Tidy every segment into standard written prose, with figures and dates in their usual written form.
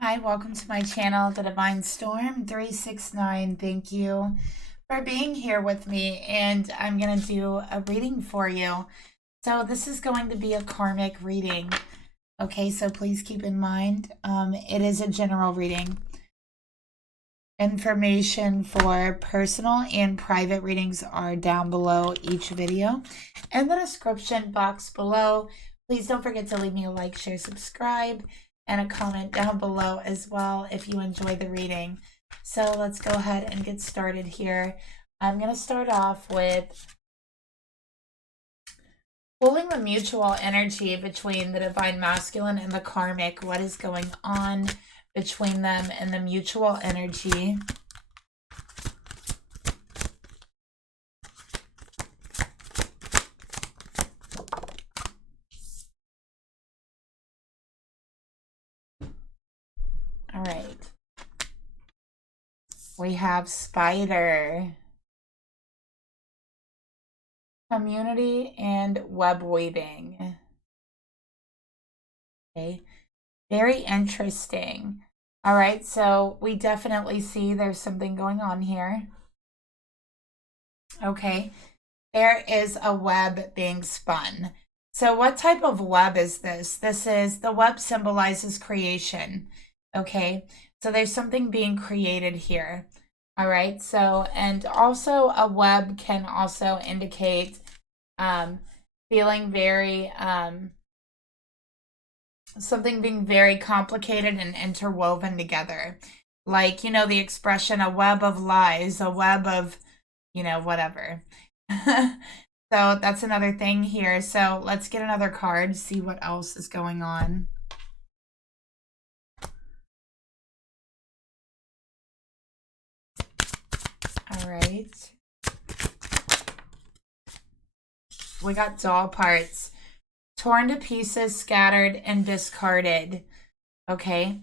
Hi, welcome to my channel, The Divine Storm 369. Thank you for being here with me, and I'm going to do a reading for you. So this is going to be a karmic reading. Okay, so please keep in mind, it is a general reading. Information for personal and private readings are down below each video in the description box below. Please don't forget to leave me a like, share, subscribe, and a comment down below as well if you enjoy the reading. So let's go ahead and get started here. I'm going to start off with pulling the mutual energy between the divine masculine and the karmic. What is going on between them and the mutual energy? All right. We have spider, community, and web weaving. Okay. Very interesting. All right. So we definitely see there's something going on here. Okay. There is a web being spun. So what type of web is this? The web symbolizes creation. Okay. So there's something being created here. All right. So, and also a web can also indicate feeling very, something being very complicated and interwoven together. Like, you know, the expression, a web of lies, a web of, you know, whatever. So that's another thing here. So let's get another card, see what else is going on. All right. We got doll parts. Torn to pieces, scattered, and discarded. Okay.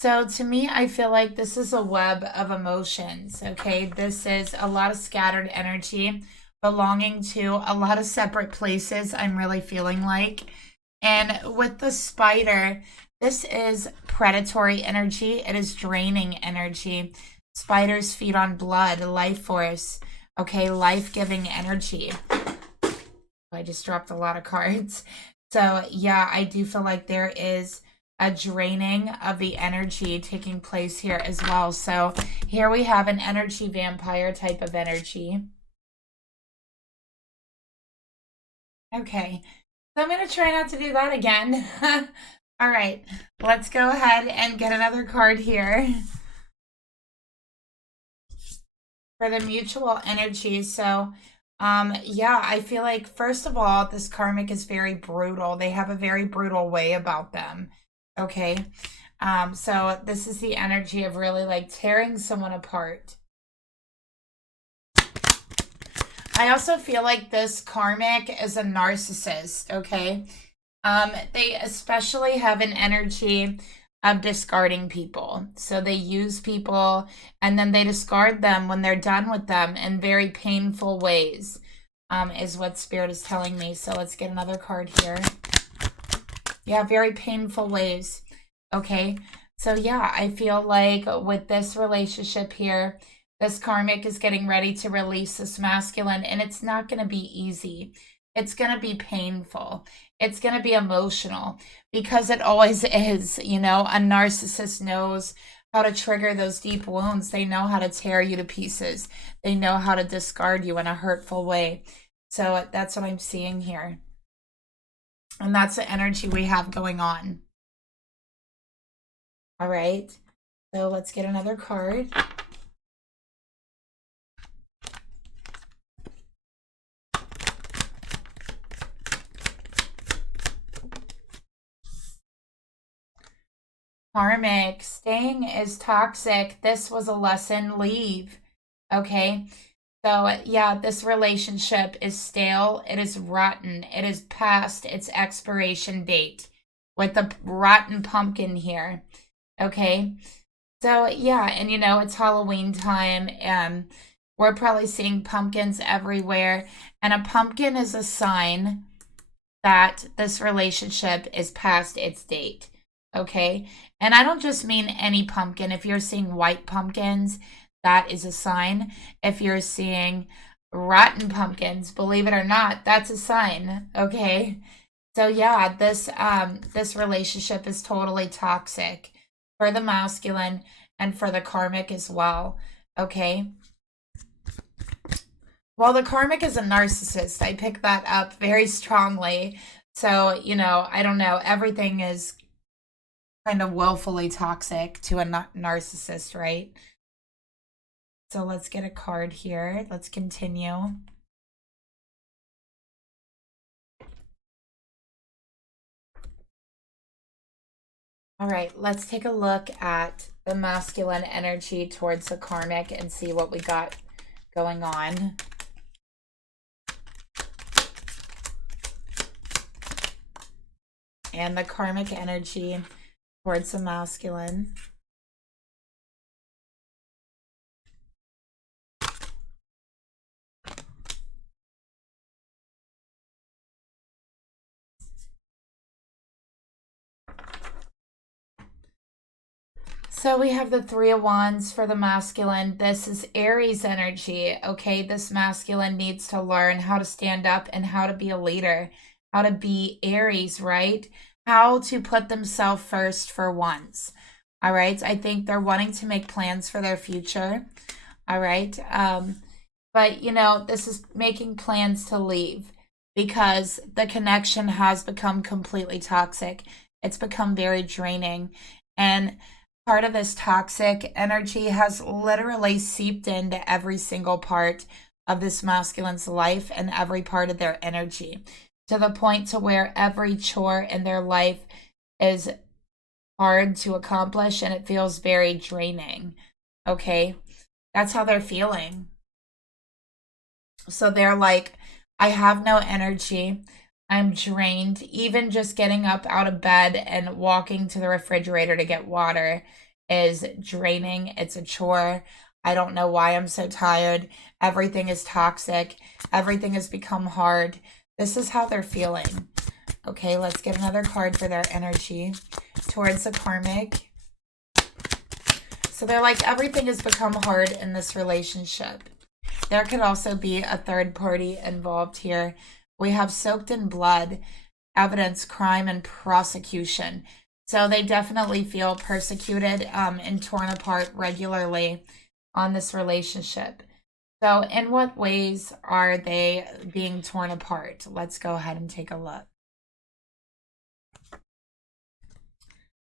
So to me, I feel like this is a web of emotions. Okay. This is a lot of scattered energy belonging to a lot of separate places, I'm really feeling like. And with the spider, this is predatory energy. It is draining energy. Spiders feed on blood, life force, okay, life-giving energy. I just dropped a lot of cards. So yeah, I do feel like there is a draining of the energy taking place here as well. So here we have an energy vampire type of energy. Okay, so I'm going to try not to do that again. All right, let's go ahead and get another card here for the mutual energy. So yeah, I feel like, first of all, this karmic is very brutal. They have a very brutal way about them. Okay. So this is the energy of really like tearing someone apart. I also feel like this karmic is a narcissist, okay? They especially have an energy of discarding people. So they use people and then they discard them when they're done with them in very painful ways, is what Spirit is telling me. So let's get another card here. Yeah, very painful ways. Okay. So yeah, I feel like with this relationship here, this karmic is getting ready to release this masculine, and it's not going to be easy. It's going to be painful. It's going to be emotional, because it always is. You know, a narcissist knows how to trigger those deep wounds. They know how to tear you to pieces. They know how to discard you in a hurtful way. So that's what I'm seeing here. And that's the energy we have going on. All right. So let's get another card. Karmic, staying is toxic. This was a lesson, leave. Okay. So yeah, this relationship is stale. It is rotten. It is past its expiration date with the rotten pumpkin here. Okay. So yeah, and you know, it's Halloween time, and we're probably seeing pumpkins everywhere. And a pumpkin is a sign that this relationship is past its date. okay? And I don't just mean any pumpkin. If you're seeing white pumpkins, that is a sign. If you're seeing rotten pumpkins, believe it or not, that's a sign, okay? So yeah, this relationship is totally toxic for the masculine and for the karmic as well, okay? Well, the karmic is a narcissist. I pick that up very strongly. So, I don't know. Everything is kind of willfully toxic to a narcissist, right? So let's get a card here. Let's continue. All right, let's take a look at the masculine energy towards the karmic and see what we got going on. And the karmic energy towards the masculine. So we have the Three of Wands for the masculine. This is Aries energy, okay? This masculine needs to learn how to stand up and how to be a leader, how to be Aries, right? How to put themselves first for once, all right? I think they're wanting to make plans for their future, all right? But, this is making plans to leave because the connection has become completely toxic. It's become very draining. And part of this toxic energy has literally seeped into every single part of this masculine's life and every part of their energy, to the point to where every chore in their life is hard to accomplish and it feels very draining, okay? That's how they're feeling. So they're like, I have no energy. I'm drained. Even just getting up out of bed and walking to the refrigerator to get water is draining. It's a chore. I don't know why I'm so tired. Everything is toxic. Everything has become hard. This is how they're feeling. Okay, let's get another card for their energy towards the karmic. So they're like, everything has become hard in this relationship. There could also be a third party involved here. We have soaked in blood, evidence, crime, and prosecution. So they definitely feel persecuted and torn apart regularly on this relationship. So in what ways are they being torn apart? Let's go ahead and take a look.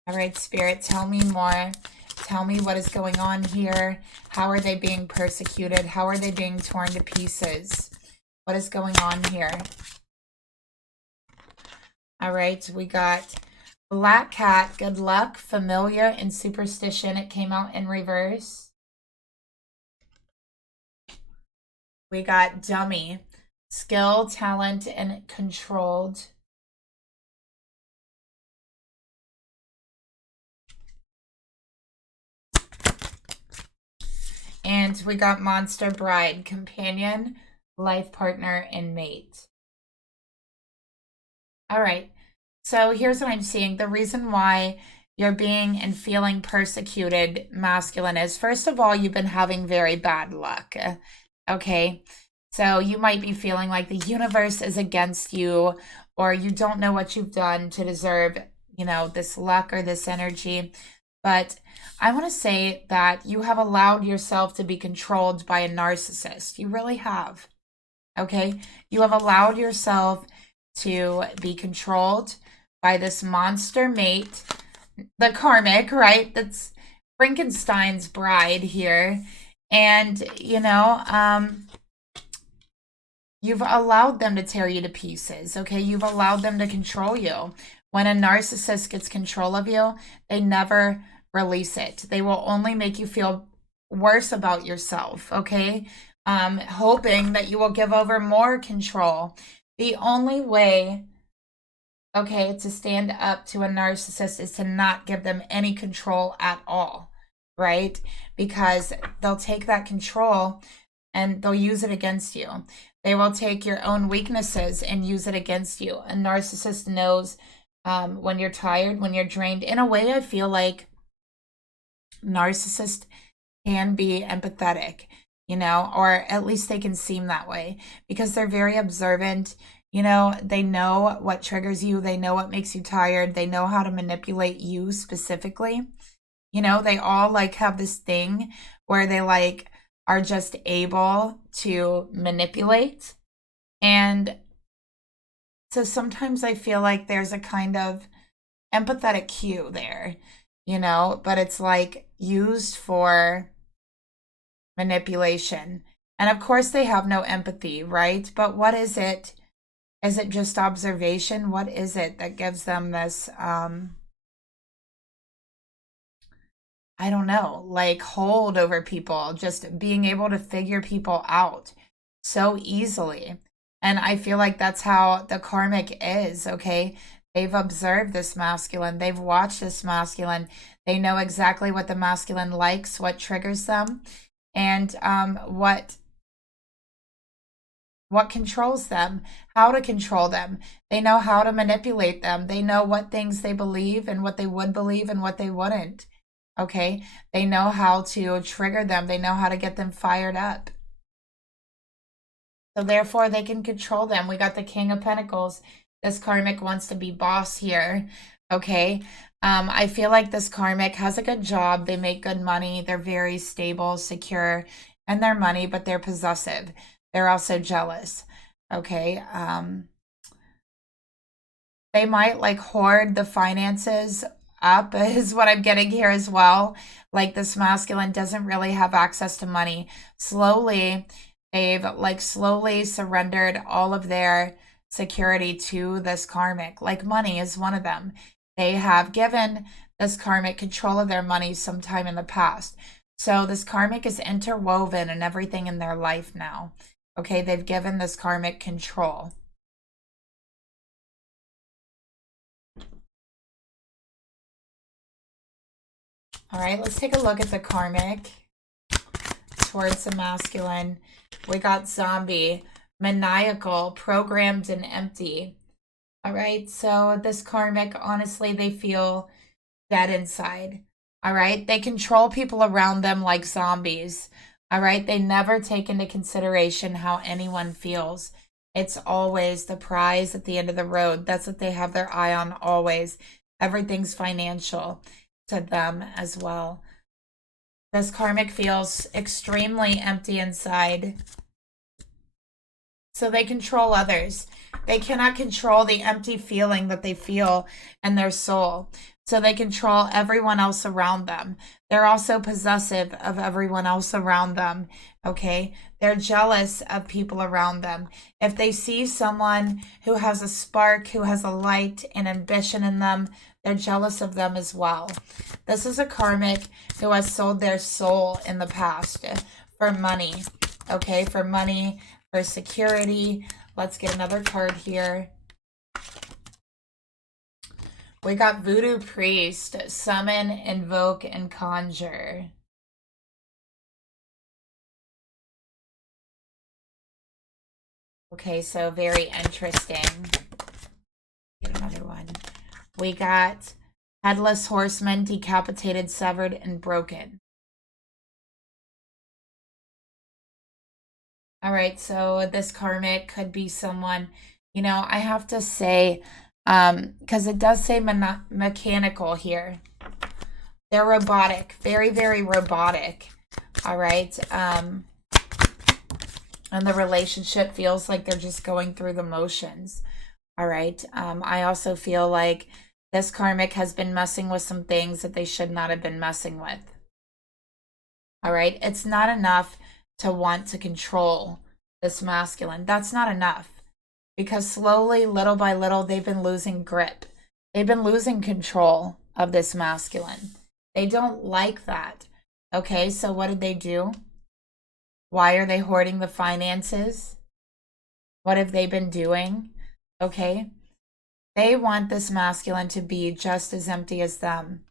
All right, Spirit, tell me more. Tell me what is going on here. How are they being persecuted? How are they being torn to pieces? What is going on here? All right, we got Black Cat, good luck, familiar, and superstition. It came out in reverse. We got dummy, skill, talent, and controlled. And we got monster, bride, companion, life partner, and mate. All right. So here's what I'm seeing. The reason why you're being and feeling persecuted, masculine, is first of all, you've been having very bad luck. Okay. So you might be feeling like the universe is against you, or you don't know what you've done to deserve, this luck or this energy. But I want to say that you have allowed yourself to be controlled by a narcissist. You really have. Okay. You have allowed yourself to be controlled by this monster mate, the karmic, right? That's Frankenstein's bride here. And, you've allowed them to tear you to pieces, okay? You've allowed them to control you. When a narcissist gets control of you, they never release it. They will only make you feel worse about yourself, okay? Hoping that you will give over more control. The only way, okay, to stand up to a narcissist is to not give them any control at all, right? Because they'll take that control and they'll use it against you. They will take your own weaknesses and use it against you. A narcissist knows when you're tired, when you're drained. In a way, I feel like narcissists can be empathetic, or at least they can seem that way because they're very observant. They know what triggers you, they know what makes you tired, they know how to manipulate you specifically. They all like have this thing where they like are just able to manipulate. And so sometimes I feel like there's a kind of empathetic cue there, but it's like used for manipulation. And of course, they have no empathy, right? But what is it? Is it just observation? What is it that gives them this, I don't know, like hold over people, just being able to figure people out so easily? And I feel like that's how the karmic is, okay? They've observed this masculine, they've watched this masculine, they know exactly what the masculine likes, what triggers them, and what controls them, how to control them. They know how to manipulate them. They know what things they believe and what they would believe and what they wouldn't. Okay? They know how to trigger them. They know how to get them fired up. So therefore, they can control them. We got the King of Pentacles. This karmic wants to be boss here. Okay? I feel like this karmic has a good job. They make good money. They're very stable, secure in their money, but they're possessive. They're also jealous. Okay? They might like hoard the finances up is what I'm getting here as well. Like this masculine doesn't really have access to money. Slowly, they've like slowly surrendered all of their security to this karmic. Like money is one of them. They have given this karmic control of their money sometime in the past. So this karmic is interwoven in everything in their life now. Okay, they've given this karmic control. All right, let's take a look at the karmic towards the masculine. We got zombie, maniacal, programmed, and empty. All right, so this karmic, honestly, they feel dead inside. All right, they control people around them like zombies. All right, they never take into consideration how anyone feels. It's always the prize at the end of the road. That's what they have their eye on always. Everything's financial to them as well. This karmic feels extremely empty inside. So they control others. They cannot control the empty feeling that they feel in their soul. So they control everyone else around them. They're also possessive of everyone else around them, okay? They're jealous of people around them. If they see someone who has a spark, who has a light and ambition in them, they're jealous of them as well. This is a karmic who has sold their soul in the past for money, okay? For money, for security. Let's get another card here. We got Voodoo Priest, summon, invoke, and conjure. Okay, so very interesting. Get another one. We got Headless Horseman, decapitated, severed, and broken. All right, so this karmic could be someone, I have to say, because it does say mechanical here. They're robotic, very, very robotic. All right. And the relationship feels like they're just going through the motions. All right. I also feel like this karmic has been messing with some things that they should not have been messing with. All right. It's not enough to want to control this masculine. That's not enough. Because slowly, little by little, they've been losing grip. They've been losing control of this masculine. They don't like that. Okay, so what did they do? Why are they hoarding the finances? What have they been doing? Okay, they want this masculine to be just as empty as them.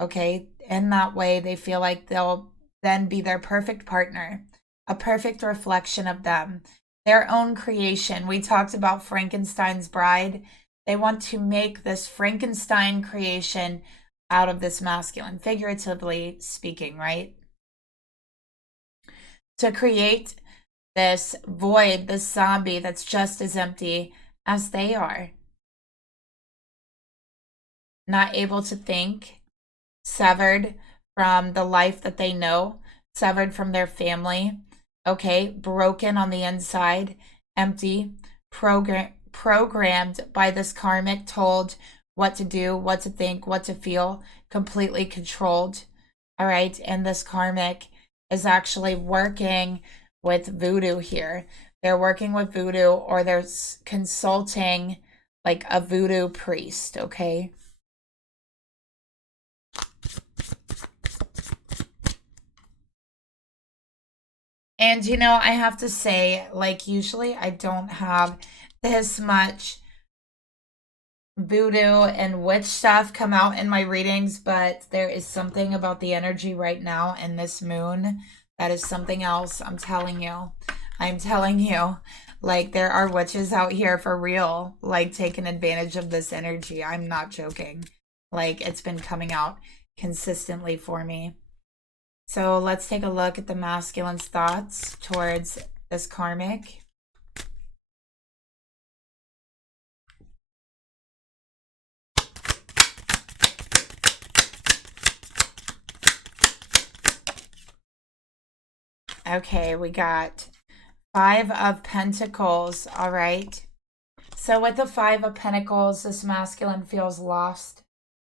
Okay, in that way, they feel like they'll then be their perfect partner, a perfect reflection of them. Their own creation. We talked about Frankenstein's bride. They want to make this Frankenstein creation out of this masculine, figuratively speaking, right? To create this void, this zombie that's just as empty as they are. Not able to think, severed from the life that they know, severed from their family, okay, broken on the inside, empty, programmed by this karmic, told what to do, what to think, what to feel, completely controlled. All right, and this karmic is actually working with voodoo here. They're working with voodoo, or they're consulting like a voodoo priest, okay? And you know, I have to say, like, usually I don't have this much voodoo and witch stuff come out in my readings, but there is something about the energy right now in this moon that is something else. I'm telling you. I'm telling you. Like, there are witches out here for real, like, taking advantage of this energy. I'm not joking. Like, it's been coming out consistently for me. So let's take a look at the masculine's thoughts towards this karmic. Okay, we got 5 of Pentacles, all right? So with the 5 of Pentacles, this masculine feels lost.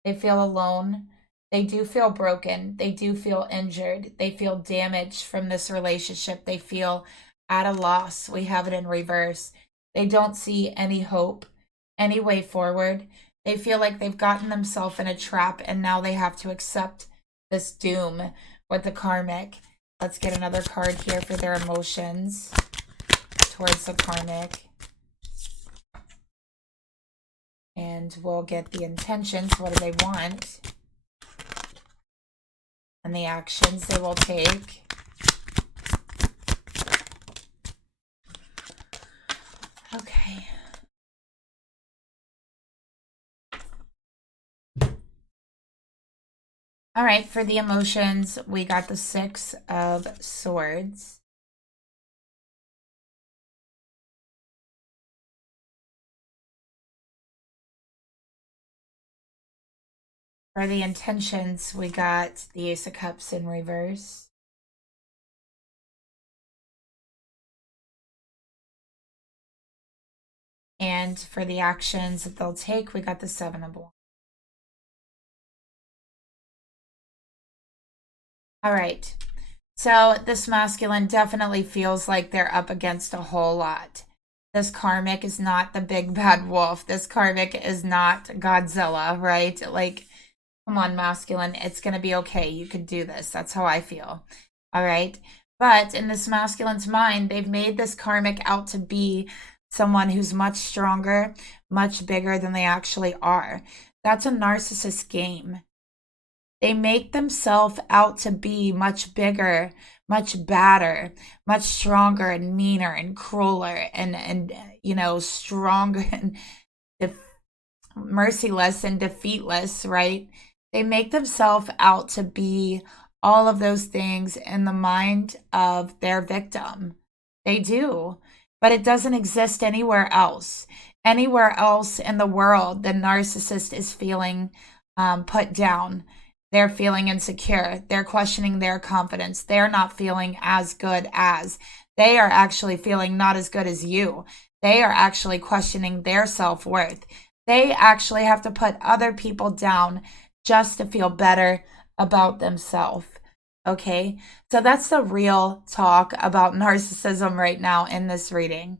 They feel alone. They do feel broken. They do feel injured. They feel damaged from this relationship. They feel at a loss. We have it in reverse. They don't see any hope, any way forward. They feel like they've gotten themselves in a trap, and now they have to accept this doom with the karmic. Let's get another card here for their emotions towards the karmic. And we'll get the intentions. What do they want? And the actions they will take. Okay. All right, for the emotions, we got the 6 of Swords. For the intentions, we got the Ace of Cups in reverse. And for the actions that they'll take, we got the 7 of Wands. All right. So this masculine definitely feels like they're up against a whole lot. This karmic is not the big bad wolf. This karmic is not Godzilla, right? Like, come on, masculine. It's going to be okay. You can do this. That's how I feel. All right. But in this masculine's mind, they've made this karmic out to be someone who's much stronger, much bigger than they actually are. That's a narcissist game. They make themselves out to be much bigger, much badder, much stronger and meaner and crueler and you know, stronger and merciless and defeatless, right? They make themselves out to be all of those things in the mind of their victim. They do, but it doesn't exist anywhere else. Anywhere else in the world, the narcissist is feeling put down. They're feeling insecure. They're questioning their confidence. They're not feeling as good as. They are actually feeling not as good as you. They are actually questioning their self-worth. They actually have to put other people down just to feel better about themselves. Okay? So that's the real talk about narcissism right now in this reading.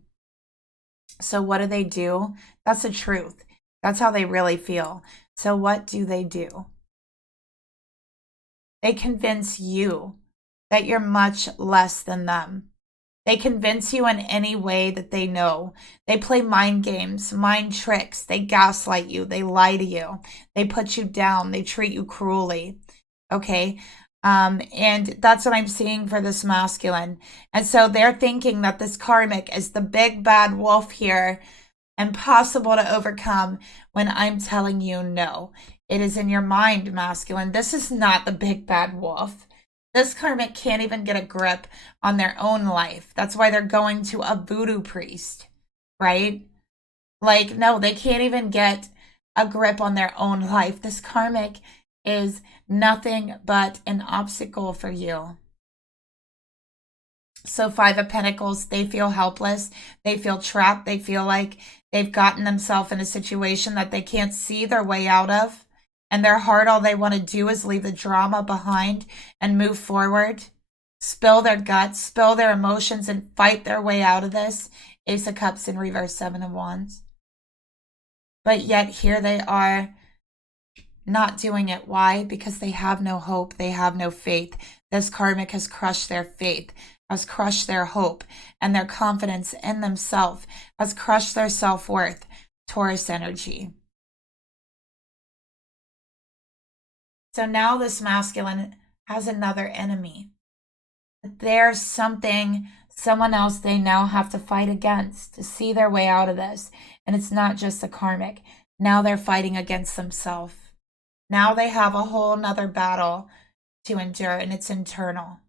So what do? That's the truth. That's how they really feel. So what do? They convince you that you're much less than them. They convince you in any way that they know. They play mind games, mind tricks. They gaslight you. They lie to you. They put you down. They treat you cruelly. Okay? And that's what I'm seeing for this masculine. And so they're thinking that this karmic is the big bad wolf here impossible to overcome when I'm telling you no. It is in your mind, masculine. This is not the big bad wolf. This karmic can't even get a grip on their own life. That's why they're going to a voodoo priest, right? Like, no, they can't even get a grip on their own life. This karmic is nothing but an obstacle for you. So 5 of Pentacles, they feel helpless. They feel trapped. They feel like they've gotten themselves in a situation that they can't see their way out of. And their heart, all they want to do is leave the drama behind and move forward. Spill their guts, spill their emotions, and fight their way out of this. Ace of Cups in reverse, 7 of Wands. But yet here they are not doing it. Why? Because they have no hope. They have no faith. This karmic has crushed their faith, has crushed their hope, and their confidence in themselves, has crushed their self-worth. Taurus energy. So now this masculine has another enemy. There's someone else they now have to fight against to see their way out of this. And it's not just the karmic. Now they're fighting against themselves. Now they have a whole nother battle to endure, and it's internal.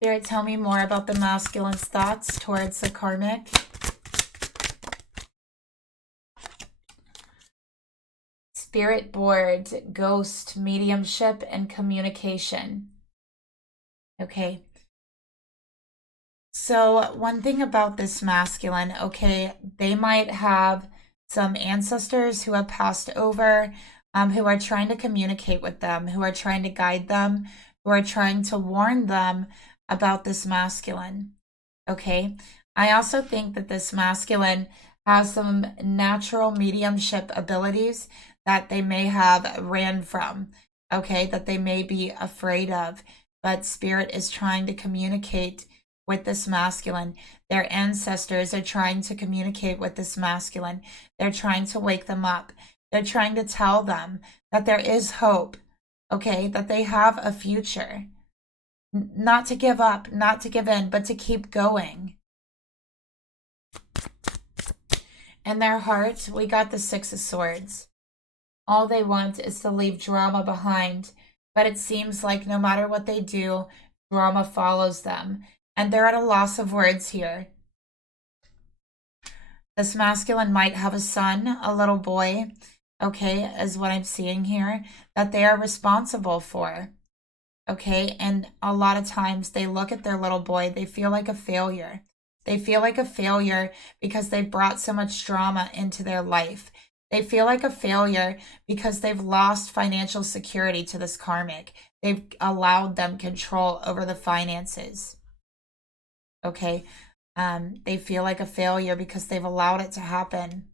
Spirit, tell me more about the masculine's thoughts towards the karmic. Spirit board, ghost, mediumship, and communication. Okay. So one thing about this masculine, okay, they might have some ancestors who have passed over, who are trying to communicate with them, who are trying to guide them, who are trying to warn them about this masculine. Okay. I also think that this masculine has some natural mediumship abilities that they may have ran from, okay, that they may be afraid of, but Spirit is trying to communicate with this masculine. Their ancestors are trying to communicate with this masculine. They're trying to wake them up. They're trying to tell them that there is hope, okay, that they have a future. Not to give up, not to give in, but to keep going. In their heart, we got the 6 of Swords. All they want is to leave drama behind, but it seems like no matter what they do, drama follows them, and they're at a loss of words here. This masculine might have a son, a little boy, okay, is what I'm seeing here, that they are responsible for. Okay, and a lot of times they look at their little boy, they feel like a failure. They feel like a failure because they've brought so much drama into their life. They feel like a failure because they've lost financial security to this karmic. They've allowed them control over the finances. Okay, they feel like a failure because they've allowed it to happen.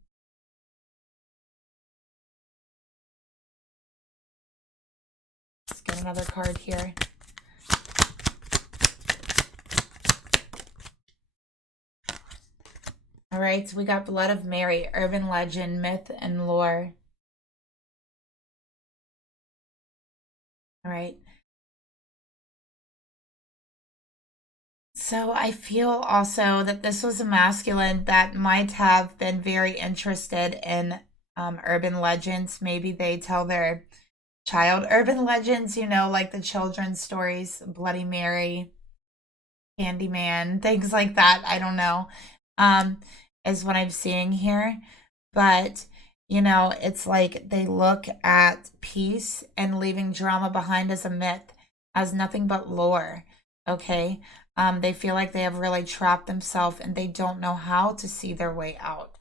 Let's get another card here. All right, so we got Blood of Mary, urban legend, myth, and lore. All right. So I feel also that this was a masculine that might have been very interested in urban legends. Maybe they tell their child urban legends, you know, like the children's stories, Bloody Mary, Candyman, things like that. I don't know, is what I'm seeing here. But, you know, it's like they look at peace and leaving drama behind as a myth, as nothing but lore, okay? They feel like they have really trapped themselves and they don't know how to see their way out,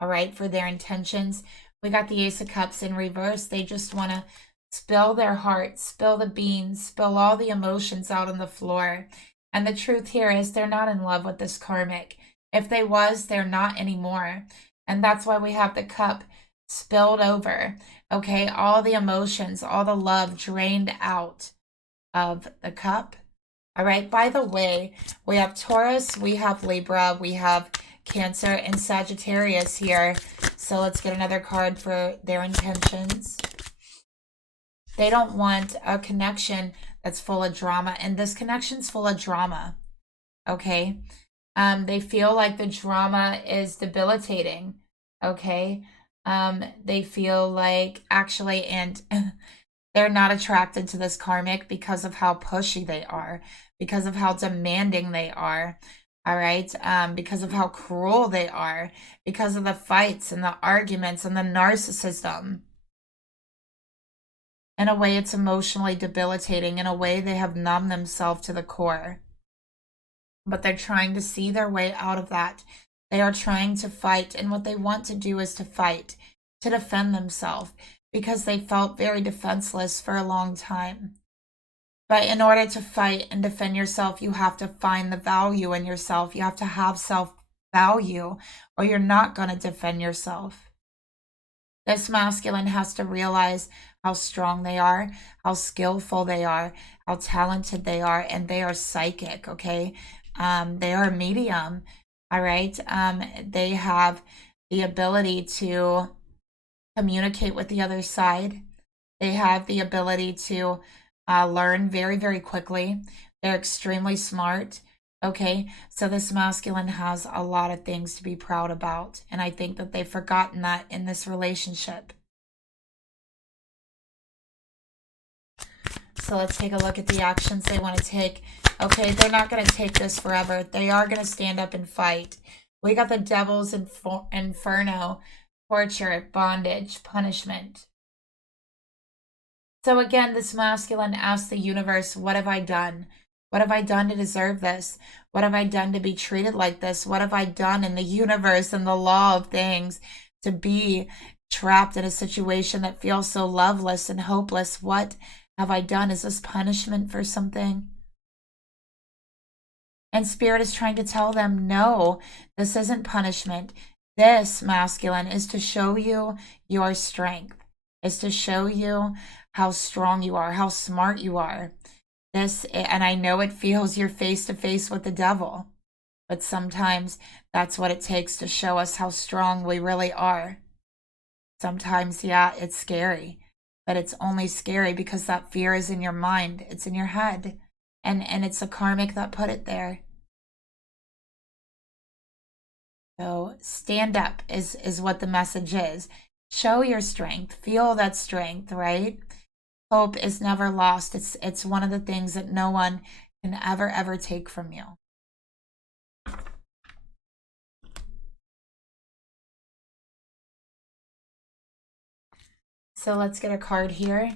all right, for their intentions. We got the Ace of Cups in reverse. They just want to spill their heart, spill the beans, spill all the emotions out on the floor. And the truth here is they're not in love with this karmic. If they was, they're not anymore. And that's why we have the cup spilled over, okay? All the emotions, all the love drained out of the cup. All right, by the way, we have Taurus, we have Libra, we have Cancer, and Sagittarius here. So let's get another card for their intentions. They don't want a connection that's full of drama, and this connection's full of drama, okay? They feel like the drama is debilitating, okay? They feel like actually, and they're not attracted to this karmic because of how pushy they are, because of how demanding they are, all right? Because of how cruel they are, because of the fights and the arguments and the narcissism. In a way, it's emotionally debilitating. In a way, they have numbed themselves to the core. But they're trying to see their way out of that. They are trying to fight, and what they want to do is to fight, to defend themselves, because they felt very defenseless for a long time. But in order to fight and defend yourself, you have to find the value in yourself. You have to have self-value, or you're not going to defend yourself. This masculine has to realize how strong they are, how skillful they are, how talented they are, and they are psychic, okay? They are a medium, all right? They have the ability to communicate with the other side. They have the ability to learn very, very quickly. They're extremely smart, okay? So this masculine has a lot of things to be proud about, and I think that they've forgotten that in this relationship. So let's take a look at the actions they want to take. Okay, they're not going to take this forever. They are going to stand up and fight. We got the Devil's Inferno, torture, bondage, punishment. So again, this masculine asks the universe, what have I done? What have I done to deserve this? What have I done to be treated like this? What have I done in the universe and the law of things to be trapped in a situation that feels so loveless and hopeless? What have I done? Is this punishment for something? And Spirit is trying to tell them, no, this isn't punishment. This, masculine, is to show you your strength, is to show you how strong you are, how smart you are. This, and I know it feels you're face to face with the devil, but sometimes that's what it takes to show us how strong we really are. Sometimes, yeah, it's scary, but it's only scary because that fear is in your mind. It's in your head, and it's a karmic that put it there. So stand up is what the message is. Show your strength. Feel that strength, right? Hope is never lost. It's one of the things that no one can ever take from you. So let's get a card here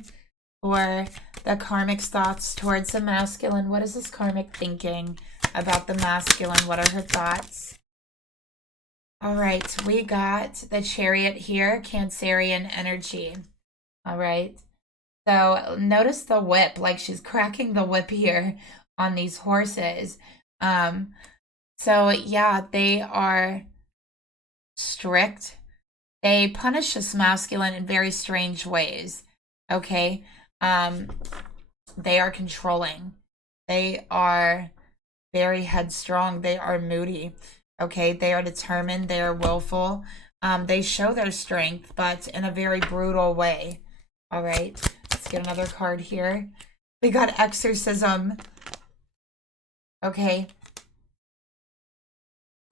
for the karmic's thoughts towards the masculine. What is this karmic thinking about the masculine? What are her thoughts? All right, we got the Chariot here, Cancerian energy. All right. So notice the whip, like she's cracking the whip here on these horses. So yeah, they are strict. They punish this masculine in very strange ways. Okay. They are controlling. They are very headstrong. They are moody. Okay. They are determined. They are willful. They show their strength, but in a very brutal way. All right. Let's get another card here. We got exorcism. Okay.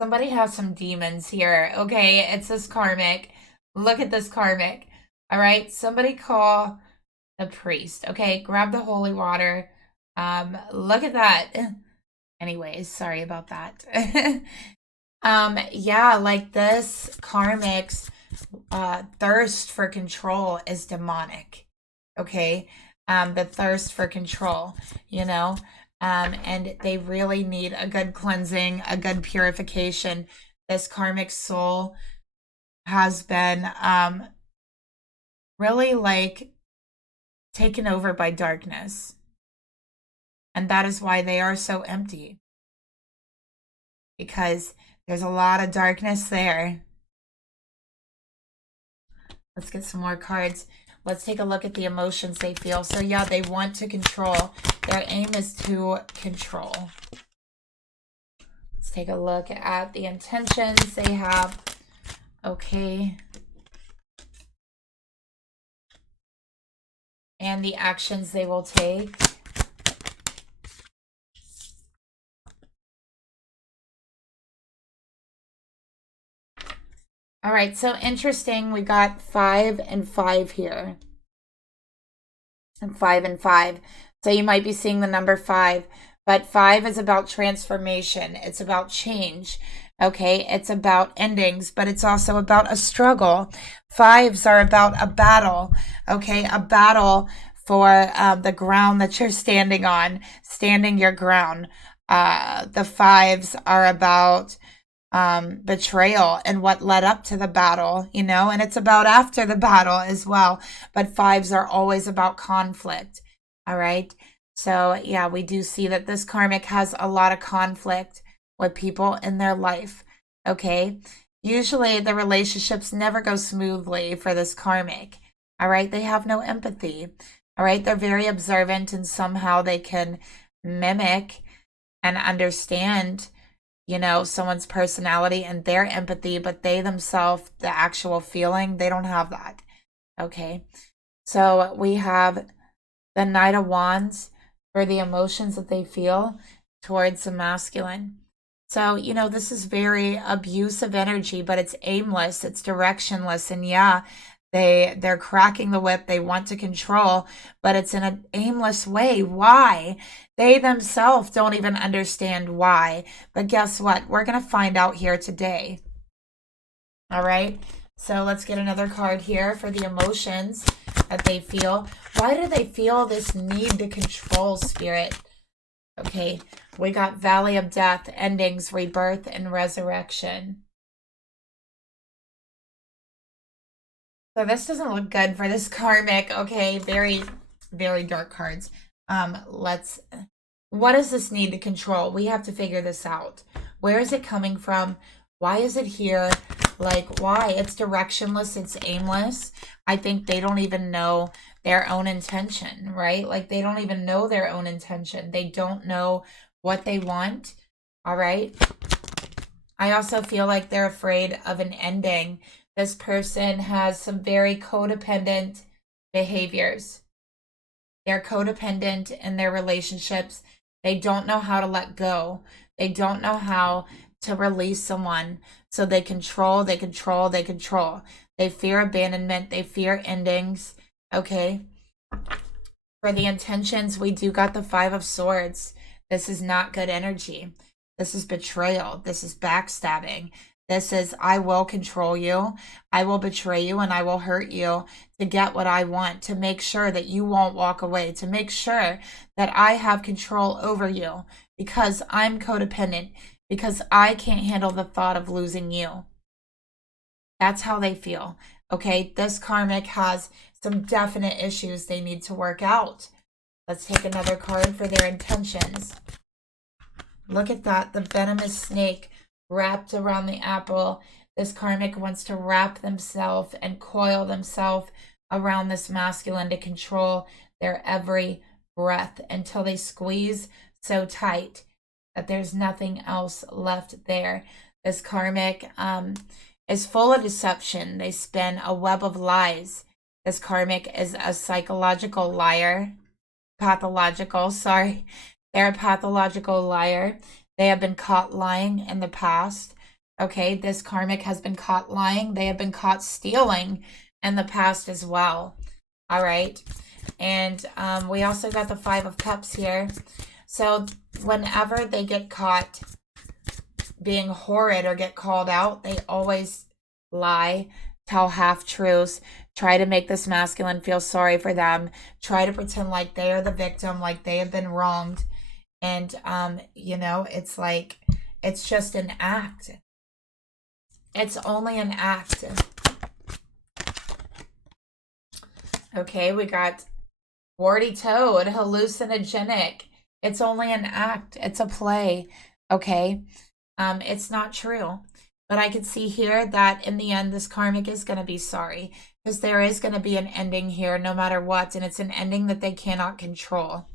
Somebody has some demons here. Okay, it's this karmic. Look at this karmic. All right, somebody call the priest. Okay, grab the holy water. Look at that. Anyways, sorry about that. Yeah, like this karmic's thirst for control is demonic. Okay, the thirst for control, you know, and they really need a good cleansing, a good purification. This karmic soul has been really like taken over by darkness, and that is why they are so empty, because there's a lot of darkness there. Let's get some more cards. Let's take a look at the emotions they feel. So yeah, they want to control. Their aim is to control. Let's take a look at the intentions they have. Okay. and the actions they will take. All right, so interesting. We got 5 and 5 here. And 5 and 5. So you might be seeing the number 5. But 5 is about transformation. It's about change. Okay, it's about endings, but it's also about a struggle. 5s are about a battle. Okay, a battle for the ground that you're standing on, standing your ground. The 5s are about betrayal and what led up to the battle, you know, and it's about after the battle as well. But 5s are always about conflict. All right. So yeah, we do see that this karmic has a lot of conflict with people in their life. Okay. Usually the relationships never go smoothly for this karmic. All right. They have no empathy. All right. They're very observant and somehow they can mimic and understand, you know, someone's personality and their empathy, but they themselves, the actual feeling, they don't have that. Okay. So we have the Knight of Wands for the emotions that they feel towards the masculine. So, you know, this is very abusive energy, but it's aimless, it's directionless, and yeah, they're cracking the whip, they want to control, but it's in an aimless way. Why? They themselves don't even understand why. But guess what? We're going to find out here today. All right. So let's get another card here for the emotions that they feel. Why do they feel this need to control, Spirit? Okay. We got Valley of Death, endings, rebirth, and resurrection. So this doesn't look good for this karmic. Okay. Very, very dark cards. What does this need to control? We have to figure this out. Where is it coming from? Why is it here? Like, why? It's directionless. It's aimless. I think they don't even know their own intention, right? Like, they don't even know their own intention. They don't know what they want, all right? I also feel like they're afraid of an ending. This person has some very codependent behaviors. They're codependent in their relationships. They don't know how to let go. They don't know how to release someone. So they control, they control, they control. They fear abandonment. They fear endings. Okay. For the intentions, we do got the 5 of Swords. This is not good energy. This is betrayal. This is backstabbing. This is, I will control you. I will betray you and I will hurt you to get what I want, to make sure that you won't walk away, to make sure that I have control over you because I'm codependent, because I can't handle the thought of losing you. That's how they feel. Okay, this karmic has some definite issues they need to work out. Let's take another card for their intentions. Look at that, the venomous snake wrapped around the apple. This karmic wants to wrap themselves and coil themselves around this masculine to control their every breath until they squeeze so tight that there's nothing else left there. This karmic is full of deception. They spin a web of lies. This karmic is a psychological liar. Pathological, sorry. They're a pathological liar. They have been caught lying in the past. Okay, this karmic has been caught lying. They have been caught stealing in the past as well. All right. And we also got the 5 of Cups here. So whenever they get caught being horrid or get called out, they always lie, tell half-truths, try to make this masculine feel sorry for them, try to pretend like they are the victim, like they have been wronged. And, you know, it's like, it's just an act. It's only an act. Okay, we got warty toad, hallucinogenic. It's only an act. It's a play. Okay, it's not true. But I could see here that in the end, this karmic is going to be sorry because there is going to be an ending here no matter what. And it's an ending that they cannot control.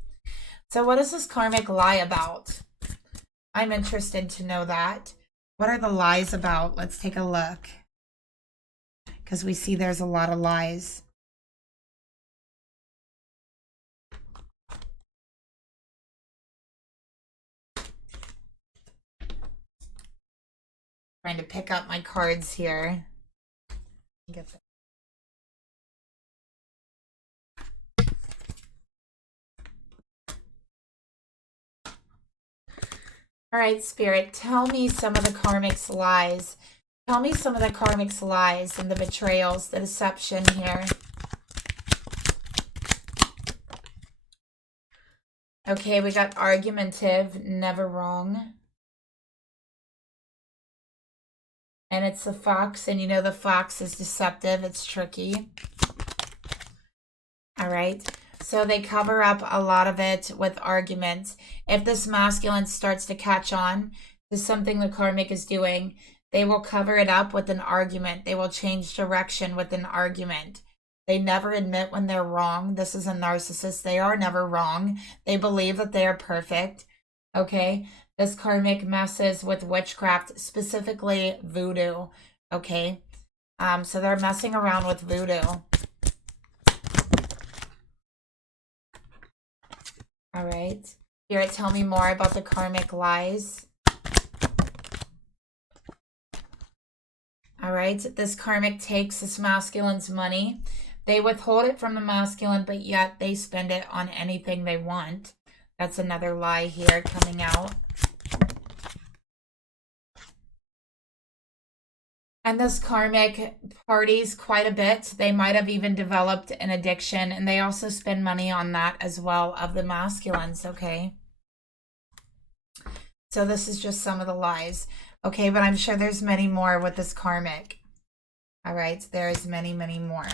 So what does this karmic lie about? I'm interested to know that. What are the lies about? Let's take a look. Because we see there's a lot of lies. Trying to pick up my cards here. Get that. All right, Spirit, tell me some of the Karmic's lies. Tell me some of the Karmic's lies and the betrayals, the deception here. Okay, we got argumentative, never wrong. And it's the fox, and you know the fox is deceptive, it's tricky. All right. So they cover up a lot of it with arguments. If this masculine starts to catch on to something the Karmic is doing, they will cover it up with an argument. They will change direction with an argument. They never admit when they're wrong. This is a narcissist. They are never wrong. They believe that they are perfect. Okay? This Karmic messes with witchcraft, specifically voodoo. Okay? So they're messing around with voodoo. All right. Spirit, tell me more about the Karmic lies. All right. This Karmic takes this masculine's money. They withhold it from the masculine, but yet they spend it on anything they want. That's another lie here coming out. And this Karmic parties quite a bit. They might have even developed an addiction, and they also spend money on that as well of the masculines, okay? So this is just some of the lies. Okay, but I'm sure there's many more with this Karmic. All right, there's many, many more.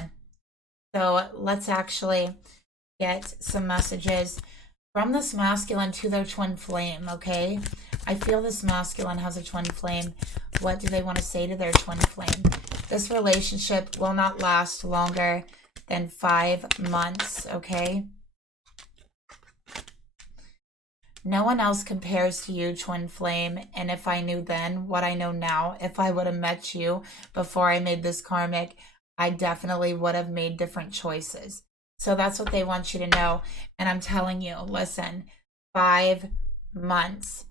So let's actually get some messages from this masculine to their twin flame, okay? I feel this masculine has a twin flame. What do they want to say to their twin flame? This relationship will not last longer than 5 months, okay? No one else compares to you, twin flame. And if I knew then what I know now, if I would have met you before I made this Karmic, I definitely would have made different choices. So that's what they want you to know. And I'm telling you, listen, 5 months,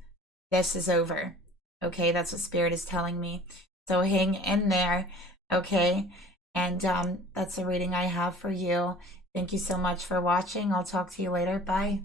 this is over. Okay, that's what Spirit is telling me. So hang in there, okay? And that's the reading I have for you. Thank you so much for watching. I'll talk to you later. Bye.